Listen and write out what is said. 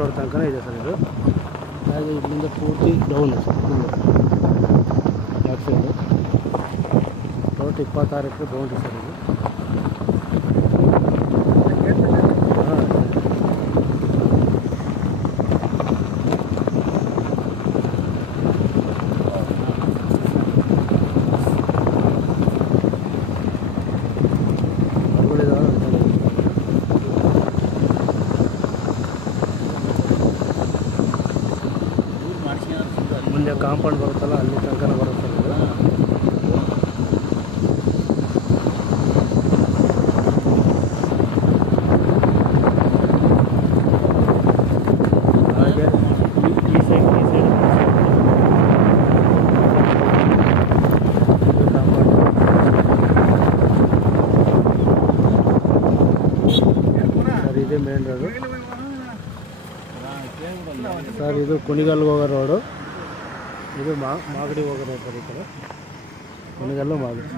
Road ತನಕ ಇದೆ sir ಇದು. ಹಾಗೆ ಇಲ್ಲಿಂದ ಪೂರ್ತಿ ಡೌನ್ ಬ್ಯಾಕ್ ಸೈಡು. ಟೋಟಲ್ 26 ಎಕರೆ ಬೌಂಡ್ರಿ ಸರ್ ಇದು. ಮುಂದೆ ಕಾಂಪೌಂಡ್ ಬರುತ್ತಲ್ಲ ಅಲ್ಲಿ ತನಕ ಬರುತ್ತೆ ಇದು. ಹಾಗೆ ಈ ಸೈಡ್ ಕಾಂಪೌಂಡ್ ಸರ್, ಇದೇ ಮೇನ್ ರೋಡು ಸರ್. ಇದು ಕುಣಿಗಲ್ಗೆ ಹೋಗೋ ರೋಡು. ಇದು ಮಾಗಡಿ ಹೋಗೋ ರೋಡ್ ಸರ್. ಈ ಕಡೆ ಕುಣಿಗಲ್ಲು ಮಾಗಡಿ.